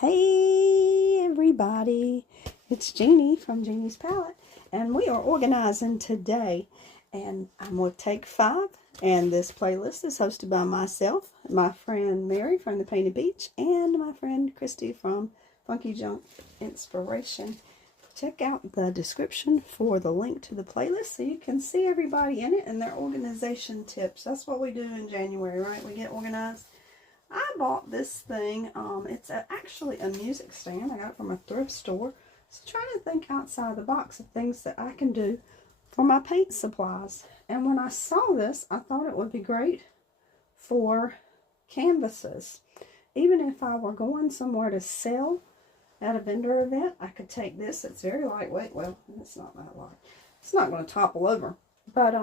Hey everybody, it's Jeannie from Jeannie's Palette, and we are organizing today, and I'm with Take 5, and this playlist is hosted by myself, my friend Mary from the Painted Beach, and my friend Christy from Funky Junk Inspiration. Check out the description for the link to the playlist so you can see everybody in it and their organization tips. That's what we do in January, right? We get organized. I bought this thing. It's actually a music stand. I got it from a thrift store. So trying to think outside the box of things that I can do for my paint supplies. And when I saw this, I thought it would be great for canvases. Even if I were going somewhere to sell at a vendor event, I could take this. It's very lightweight. Well, it's not that light. It's not going to topple over. But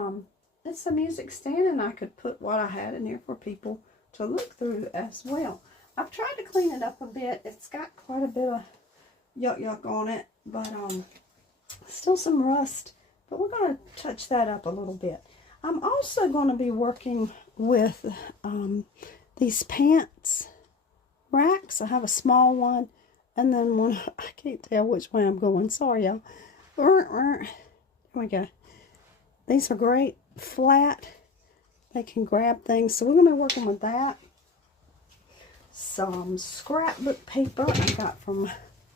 it's a music stand, and I could put what I had in here for people to look through as well. I've tried to clean it up a bit. It's got quite a bit of yuck on it, but still some rust, but we're going to touch that up a little bit. I'm also going to be working with these pants racks. I have a small one and then one. I can't tell which way I'm going, sorry y'all. There we go. These are great, flat. They can grab things. So we're going to be working with that. Some scrapbook paper I got from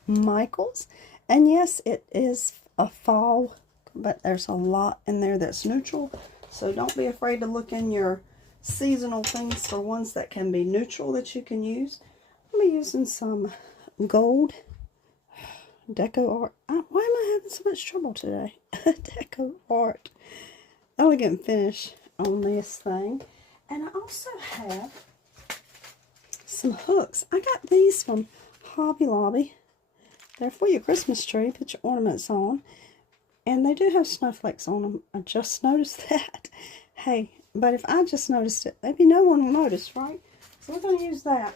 Michael's. And yes, it is a fall, but there's a lot in there that's neutral. So don't be afraid to look in your seasonal things for ones that can be neutral that you can use. I'm going to be using some gold deco art. Why am I having so much trouble today? Deco art. Elegant finish on this thing. And I also have some hooks. I got these from Hobby Lobby. They're for your Christmas tree. Put your ornaments on. And they do have snowflakes on them. I just noticed that. Hey, but if I just noticed it, maybe no one will notice, right? So we're going to use that.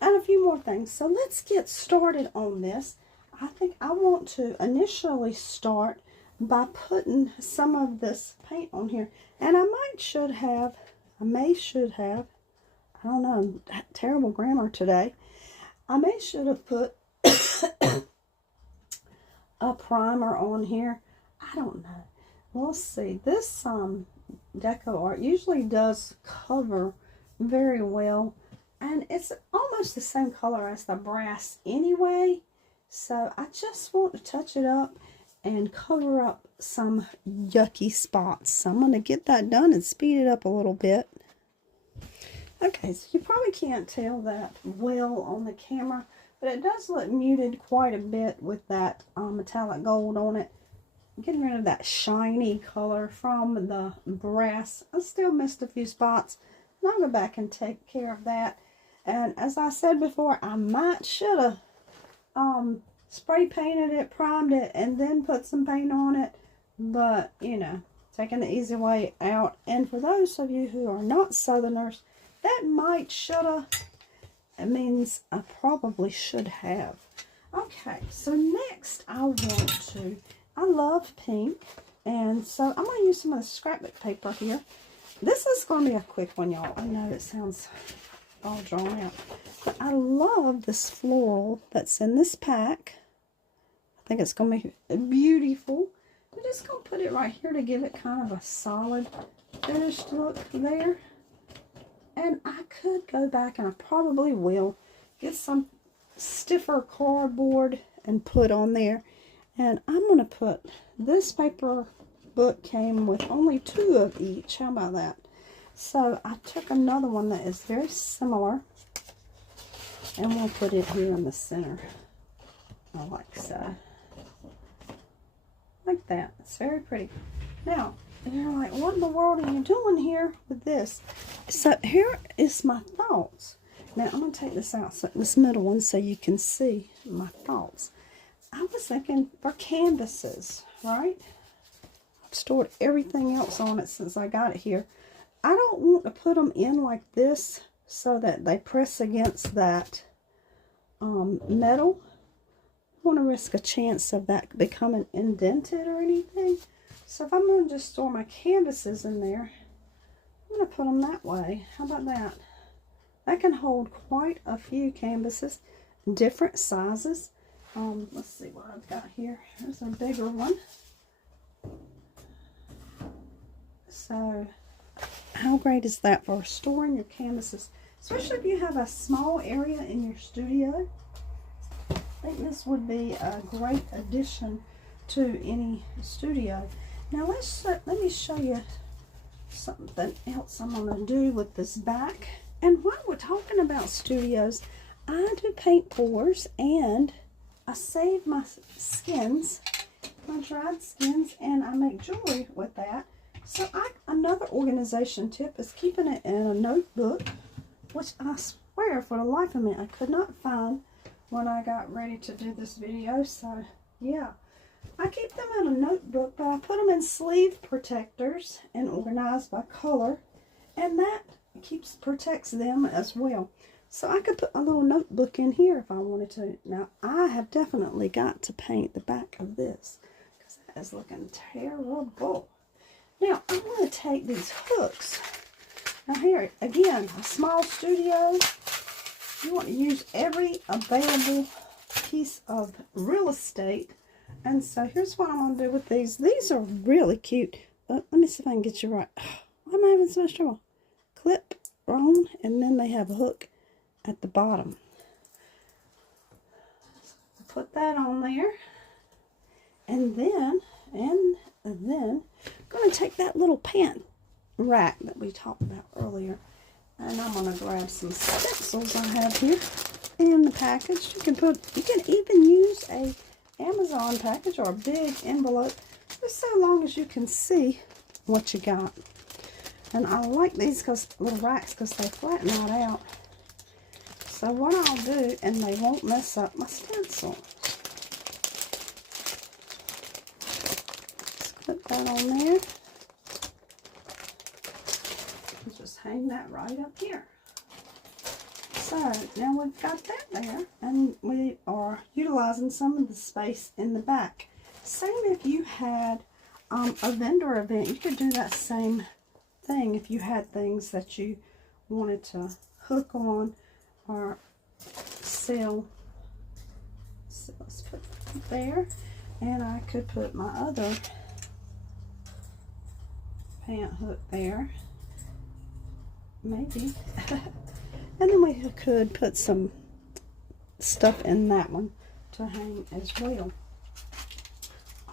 And a few more things. So let's get started on this. I think I want to initially start by putting some of this paint on here. And I should have, I don't know, terrible grammar today. I should have put a primer on here. I don't know. We'll see. This deco art usually does cover very well. And it's almost the same color as the brass anyway. So I just want to touch it up and cover up some yucky spots. So I'm going to get that done and speed it up a little bit. Okay, so you probably can't tell that well on the camera, but it does look muted quite a bit with that metallic gold on it. I'm getting rid of that shiny color from the brass. I still missed a few spots, and I'll go back and take care of that. And as I said before, I should have spray painted it, primed it, and then put some paint on it. But, you know, taking the easy way out. And for those of you who are not Southerners, that shoulda. It means I probably should have. Okay, so next I love pink. And so I'm going to use some of the scrapbook paper here. This is going to be a quick one, y'all. I know it sounds all drawn out. But I love this floral that's in this pack. I think it's going to be beautiful. I'm just going to put it right here to give it kind of a solid finished look there. And I could go back, and I probably will, get some stiffer cardboard and put on there. And I'm going to put, this paper book came with only 2 of each. How about that? So I took another one that is very similar, and we'll put it here in the center. Like so. Like that. It's very pretty. Now, you're like, what in the world are you doing here with this? So here is my thoughts. Now I'm going to take this out, this middle one, so you can see my thoughts. I was thinking for canvases, right? I've stored everything else on it since I got it here. I don't want to put them in like this so that they press against that metal. I don't want to risk a chance of that becoming indented or anything. So if I'm going to just store my canvases in there, I'm going to put them that way. How about that? That can hold quite a few canvases. different sizes. Let's see what I've got here. Here's a bigger one. So how great is that for storing your canvases, especially if you have a small area in your studio? I think this would be a great addition to any studio. Now let me show you something else I'm going to do with this back. And while we're talking about studios, I do paint pours, and I save my skins, my dried skins, and I make jewelry with that. So another organization tip is keeping it in a notebook, which I swear for the life of me I could not find when I got ready to do this video. So yeah, I keep them in a notebook, but I put them in sleeve protectors and organized by color, and that protects them as well. So I could put a little notebook in here if I wanted to. Now I have definitely got to paint the back of this because that is looking terrible. Now I'm going to take these hooks. Now here again, a small studio, you want to use every available piece of real estate. And so here's what I'm going to do with these. These are really cute. Let me see if I can get you right. Why am I having so much trouble? Clip on, and then they have a hook at the bottom. So put that on there. And then I'm going to take that little pant rack that we talked about earlier, and I'm going to grab some stencils I have here in the package. You can even use a Amazon package or a big envelope, just so long as you can see what you got. And I like these little racks because they flatten right out. So what I'll do, and they won't mess up my stencil. Just clip that on there. And just hang that right up here. So now we've got that there, and we are utilizing some of the space in the back. Same if you had a vendor event, you could do that same thing if you had things that you wanted to hook on or sell. So let's put that there, and I could put my other pant hook there, maybe. And then we could put some stuff in that one to hang as well.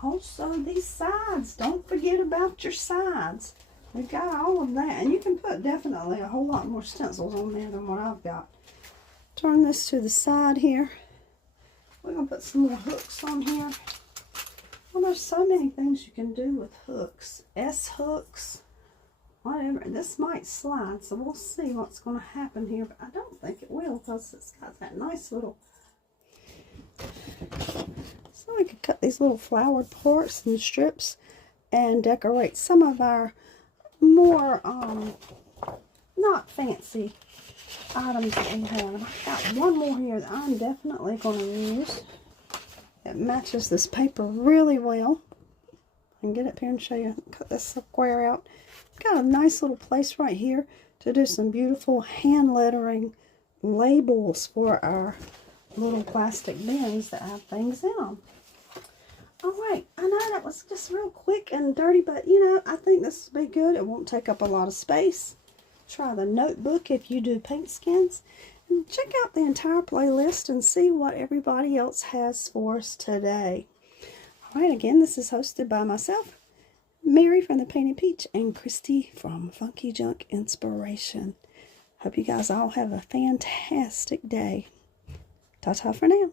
Also, these sides, don't forget about your sides. We've got all of that, and you can put definitely a whole lot more stencils on there than what I've got. Turn this to the side here. We're going to put some more hooks on here. Well, there's so many things you can do with hooks. S-hooks, whatever. This might slide, so we'll see what's going to happen here, but I don't think it will because it's got that nice little... So I could cut these little flowered parts and strips and decorate some of our more not fancy items that we have. And I've got one more here that I'm definitely going to use. It matches this paper really well. I can get up here and show you. Cut this square out. Got a nice little place right here to do some beautiful hand lettering labels for our little plastic bins that have things in them. Alright, I know that was just real quick and dirty, but you know, I think this will be good. It won't take up a lot of space. Try the notebook if you do paint skins. And check out the entire playlist and see what everybody else has for us today. Alright, again, this is hosted by myself, Mary from the Painted Peach, and Christy from Funky Junk Inspiration. Hope you guys all have a fantastic day. Ta-ta for now.